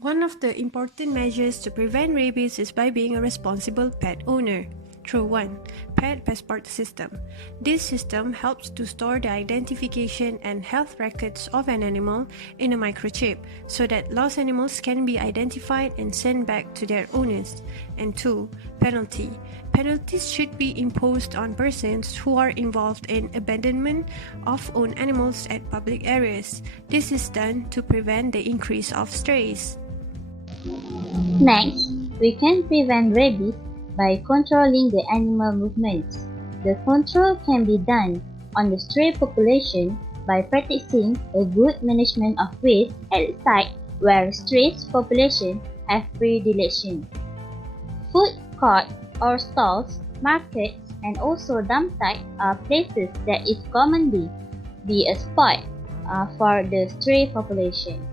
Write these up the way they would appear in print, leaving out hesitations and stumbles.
One of the important measures to prevent rabies is by being a responsible pet owner. Through 1. Pet Passport System. This system helps to store the identification and health records of an animal in a microchip so that lost animals can be identified and sent back to their owners. And 2. Penalty. Penalties should be imposed on persons who are involved in abandonment of owned animals at public areas. This is done to prevent the increase of strays. Next, we can prevent rabies by controlling the animal movements. The control can be done on the stray population by practicing a good management of waste at the site where strays population have predilection. Food court or stalls, markets, and also dump site are places that is commonly be a spot for the stray population.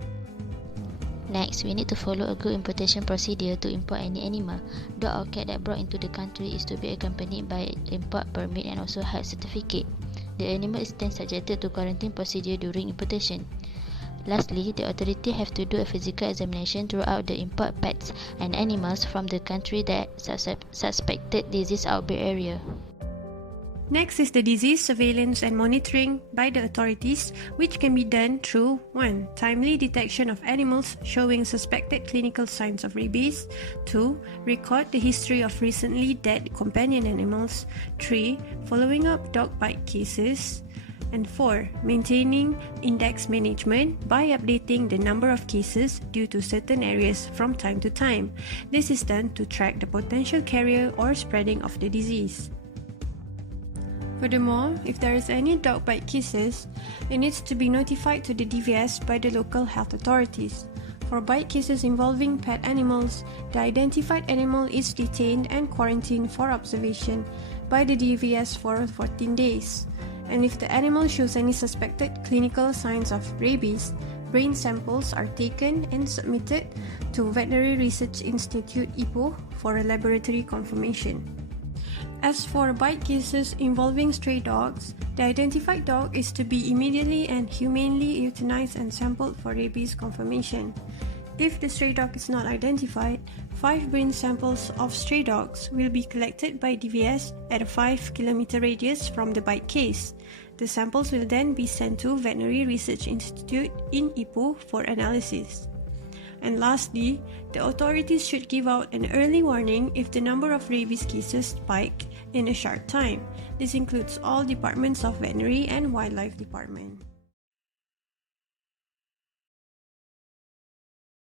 Next, we need to follow a good importation procedure to import any animal. Dog or cat that brought into the country is to be accompanied by import permit and also health certificate. The animal is then subjected to quarantine procedure during importation. Lastly, the authority have to do a physical examination throughout the import pets and animals from the country that suspected disease outbreak area. Next is the disease surveillance and monitoring by the authorities, which can be done through 1. Timely detection of animals showing suspected clinical signs of rabies. 2. Record the history of recently dead companion animals. 3. Following up dog bite cases. And 4. Maintaining index management by updating the number of cases due to certain areas from time to time. This is done to track the potential carrier or spreading of the disease. Furthermore, if there is any dog bite cases, it needs to be notified to the DVS by the local health authorities. For bite cases involving pet animals, the identified animal is detained and quarantined for observation by the DVS for 14 days. And if the animal shows any suspected clinical signs of rabies, brain samples are taken and submitted to Veterinary Research Institute (IPO) for a laboratory confirmation. As for bite cases involving stray dogs, the identified dog is to be immediately and humanely euthanized and sampled for rabies confirmation. If the stray dog is not identified, 5 brain samples of stray dogs will be collected by DVS at a 5-kilometer radius from the bite case. The samples will then be sent to Veterinary Research Institute in Ipoh for analysis. And lastly, the authorities should give out an early warning if the number of rabies cases spike in a short time. This includes all departments of veterinary and wildlife department.